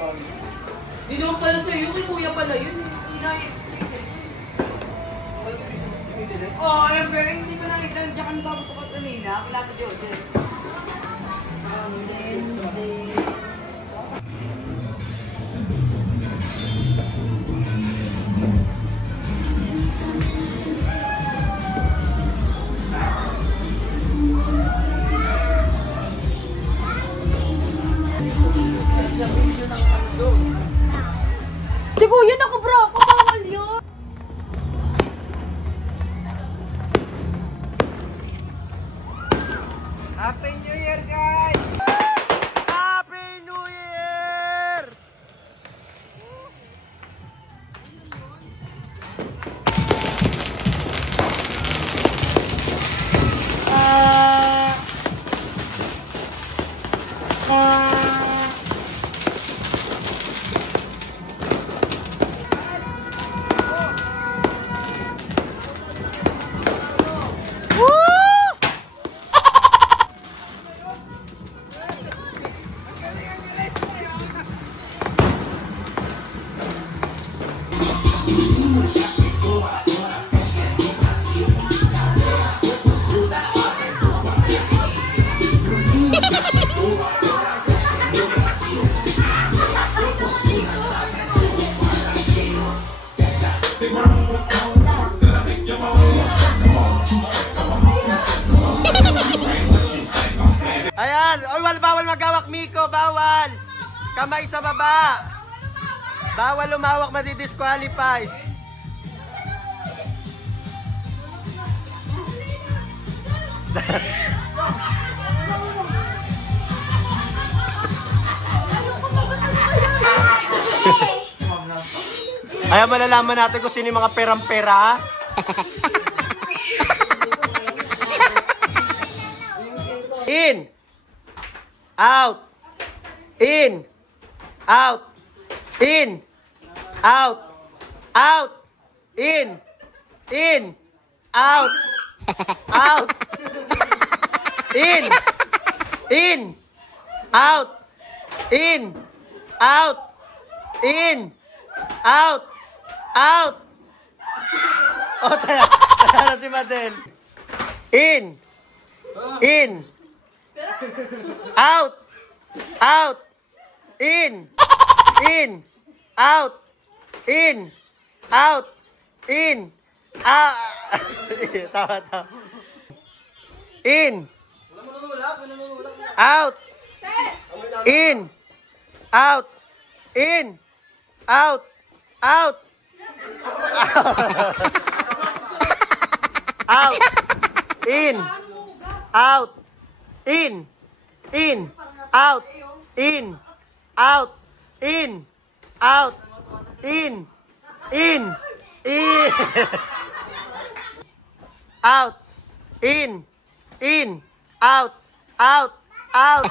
Hindi naman pala sa'yo, kay kuya pala yun. Oh, alam ko, hindi ko nakita yung jakan bago ko kanina. Kilala ko yun. Si kuya nakabra ako, bawal yun. Happy New Year, guys! Happy New Year! Ayan! Oy, bawal magawak, Miko! Bawal! Kamay sa baba! Bawal lumawak, madi-disqualify! Ayan, malalaman natin kung sino yung mga perang-pera. In! Out! In! Out! In! Out! Out! In! In! Out! Out! In! In! Out! In! Out! In! Out! Out! Oh, taya na si Madel. In! In! Out! Out! In! In! Out! In! Out! In! Out! Tawa. In! Out! In! Out! In! Out! Out! Out! In! Out! In! In! Out! In! Out! In! Out! In! In! In! Out! In! In! Out! Out! Out!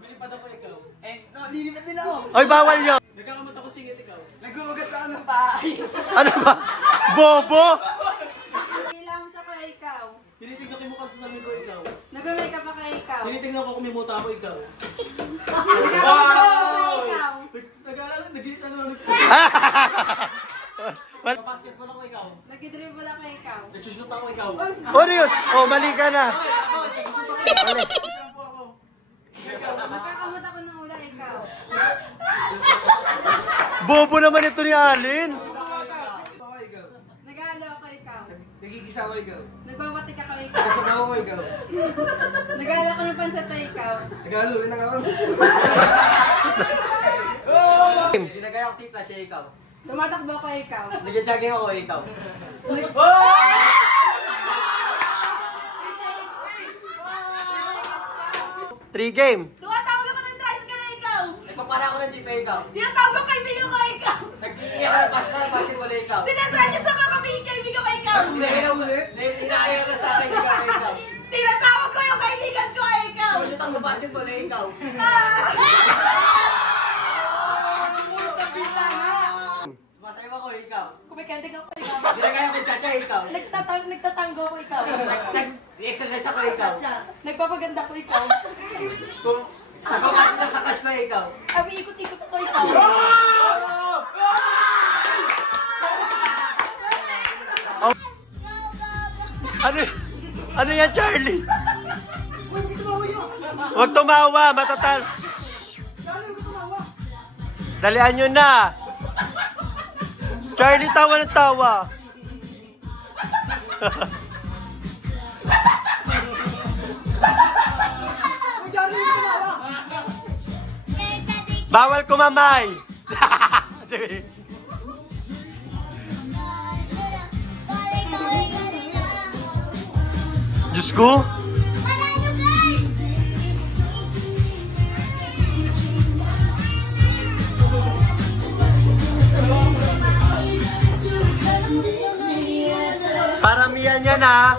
Bilipad ako ikaw. Eh, no, lilipad nila ako. Oy, bawal yun! Nagkakamot ako singit ikaw. Nag-uugas ako ng bahay. Ano ba? Bobo? Ilang sa kaya ikaw. Tinitignan ko yung mukha sa sabi ko ikaw. Nag-umay ka pa kaya ikaw. Tinitignan ko kung may muta ako ikaw. Ikaw. Nag-aalala, nag-ano. Basketball ako ikaw. Nag-dribble ako ikaw. Nag-shoot ako ikaw. Ano yun? Oh, mali ka na. Mali. Nagkakamot ako ng ulang ikaw. Bobo naman ito ni Alin. Nag-aalo ako ikaw. Nagigisa ako ikaw. Nagbabatik ako ikaw. Nasabaw ako ikaw. Nag-aalo ako ng pansatay ikaw. Nagalo, yun ang ako. Ginagaya ko si Flash, ikaw. Tumatakbo ako ikaw. Nag-jogging ako, ikaw. 3 game. Tumatawag ako ng tricycle ikaw. Nagpapara ako ng jeep, ikaw. Tinatawag ko kaibigan ko ikaw. Nag-iiyak ako ng basketball, ikaw. Sinasadya sa kakabing kaibigan ko ikaw. Inaayaw na sa akin, ikaw. Tinatawag ko yung kaibigan ko ikaw. Sumusot ako sa basketball, ikaw. Sumasayaw ako, ikaw. Kumikendig ako, ikaw. Ginagaya ko chacha, ikaw. Nagtatango ako, ikaw. Nag-exercise ako, ikaw. Nagpapaganda ko, ikaw. Kung nagpapasok na sa crush ko, ikaw. Ikot-ikot ako, ikaw. Ano yan, Charlie? Huwag tumawa, matatal. Dalian nyo na. Charlie, tawa ng tawa. Bawal kumamay. Diyos ko. Paramihan yan ha.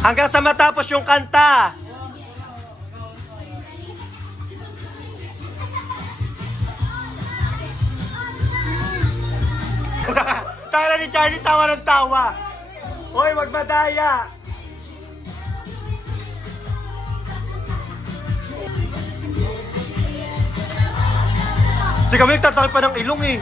Hanggang sa matapos yung kanta. Tawa ni Charlie, tawa ng tawa. Hoy, wag madaya. Si kami nagtatakip pa ng ilong eh.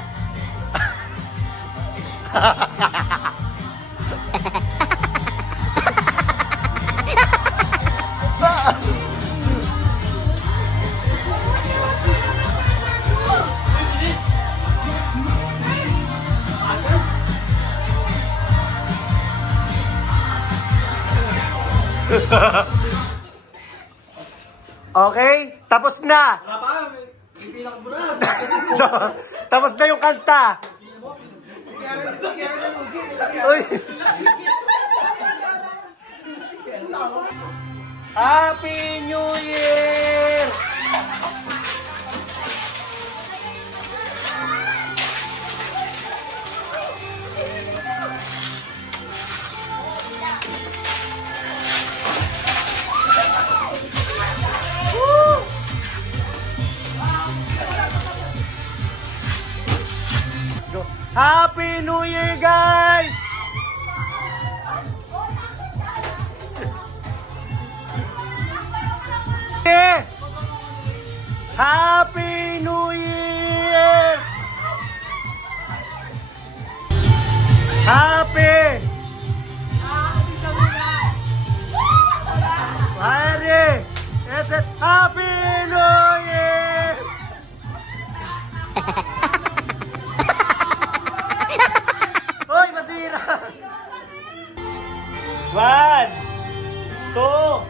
Okay, tapos na. Tapos na yung kanta. Uy. Happy New Year! Happy New Year, guys! Happy New Year! Happy! Happy! Is it Happy New Year? Hoy, masira! 1, 2, 3.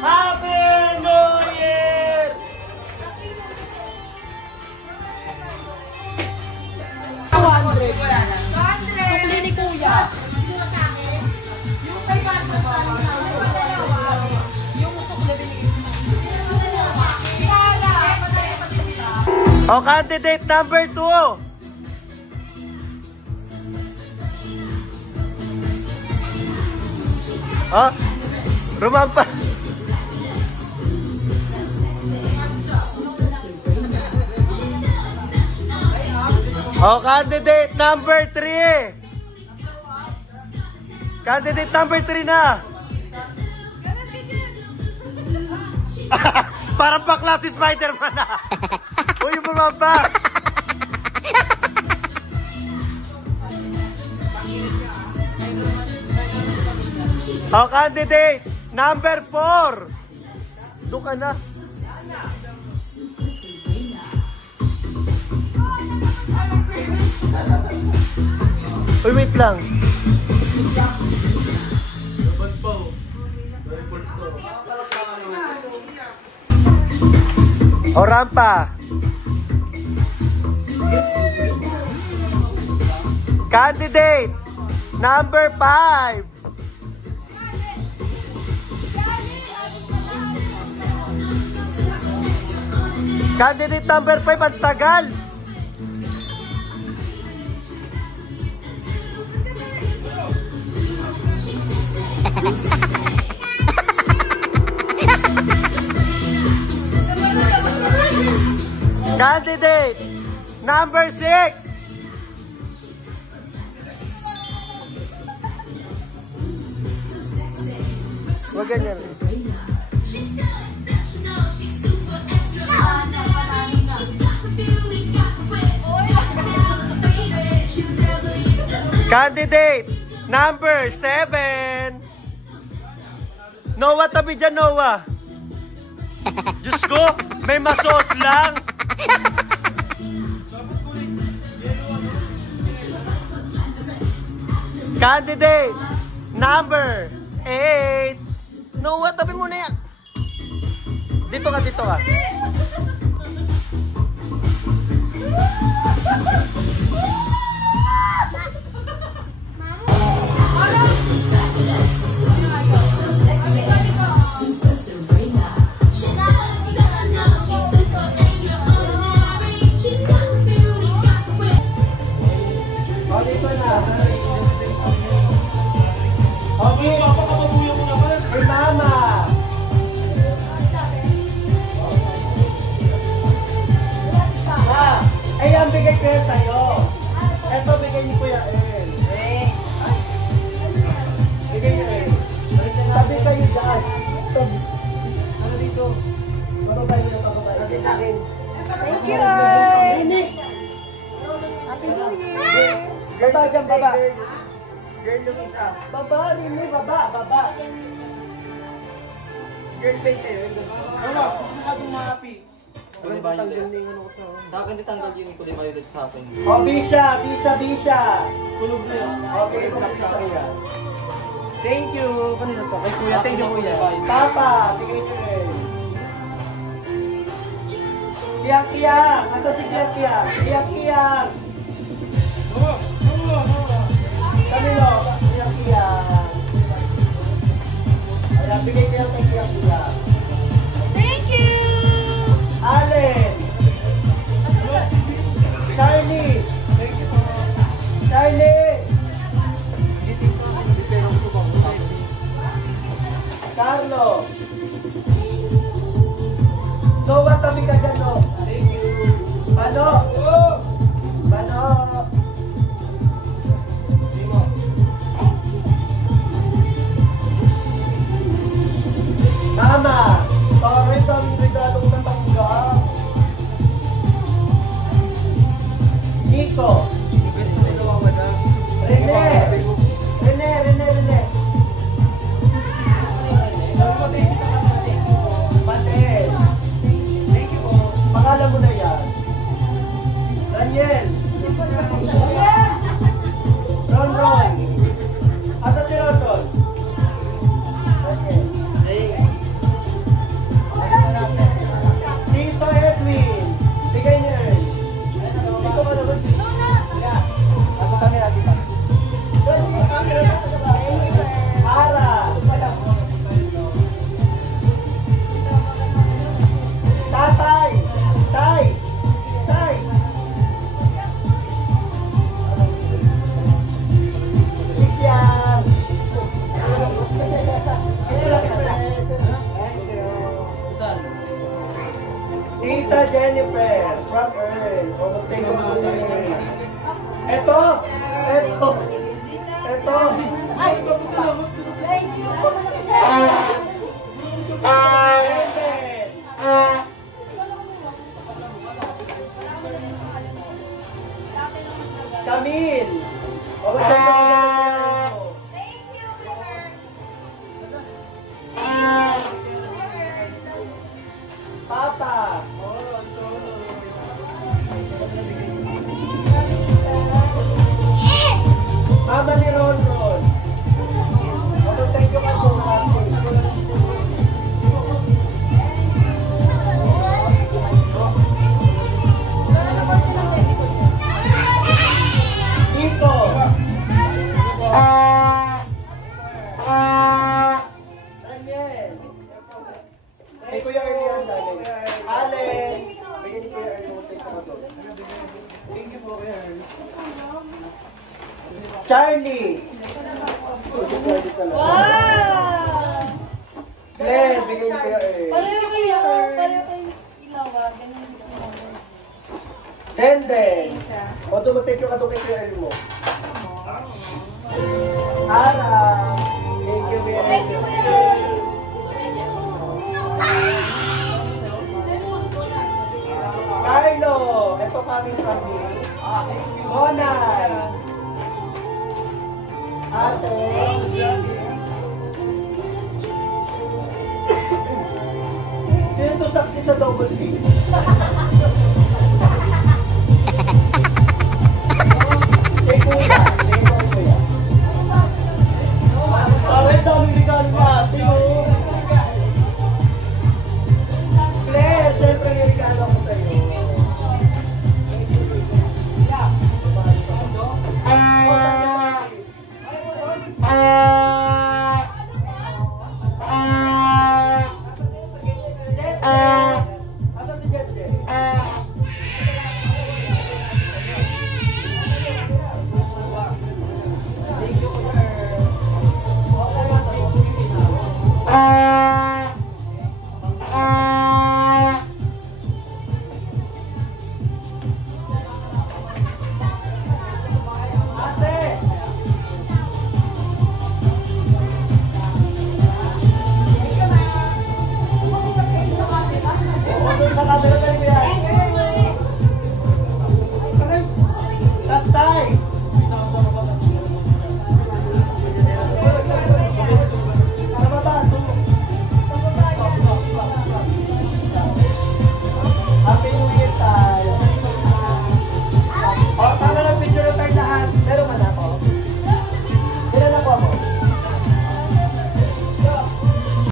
Happy New Year! Sukli ni Kuya. Yung 500 yung sukli binigay. O, candidate number 2. Oh, rumampa. Oh, candidate number 3. Candidate number 3 na. Parang bakla si Spider-Man na. Uy, bumaba. Oh, candidate number 4. Doon ka na. Uy, wait lang. O, rampa. Candidate number 5. Candidate number 5, ang tagal. Candidate number 6. Huwag ganyan. Candidate number 7. Noah, tabi dyan, Noah. Diyos ko, may masot lang. Candidate number 8. Noah, tabi mo na yan. Dito ka, dito ka. Okay, papakababuyan mo naman. Hey, mama. Ay, ang bigay ko yan sa'yo. Eto, bigay niyo Kuya El. Bigay niyo El. Sabi kayo dyan. Ano dito? Matutay nyo, patutay. Sabi sa akin. Thank you, Ay. Ini. Happy New Year. Baba dyan, baba. Girl yung isa. Baba, Rini, baba, baba. Girl face eh. Ano? Masyadong ma-happy. Wala ba yun? Dapat ditanggal yung kulay violet sa akin. O, Bisha, Bisha, Bisha. Tulog na yun. Okay, Bisha, Bisha. Thank you. Kanina to? Kay kuya. Thank you kuya. Papa, bigay niyo rin. Kiyang-kiyang. Asa si Kiyang-kiyang? Kiyang-kiyang. Kanino? Kiyang-kiyang. Ayan, bigay ko yung kay Kiyang-kiyang. Thank you. Allen. Charlie. Charlie. Carlo. Noah, tabi ka dyan, no? Mano. Mano. Mama. Bakit ang regalong natanggap? Nico. Rene. Rene, Rene, Rene. Matel. Pangalan mo na yan. Daniel. Ron Ron. Asa si Ron Ron? Daniel. Tito Edwin. Bigay niya Earl. Dito ka naman. Ako kami lagi pa. Ara. Tatay. Tay. Tay. Isyam. Isla. Tita Jennifer from Earl. Thank you. Eto. Eto. Eto. Ay, Thank you. Camille. Thank Papa. Mama ni Ron Ron. Thank you ka po. Nico. Daniel. Ay, Kuya Ernie yan, Daniel. Allen. Bigyan ni Kuya Ernie. Thank you ka po. Thank you po kuya. Charlie. Wow! Glenn, bigay ni Kuya Earl. Pareho kayo ilawa. Ganun ilawa. Tenden. O, tumatake yung katong kay Kuya Earl mo. Ara. Thank you, Kuya Earl. Thank you, Kuya. Carlo, ito coming from me. Monay. Ate. Thank you. Sino to saksi sa double D?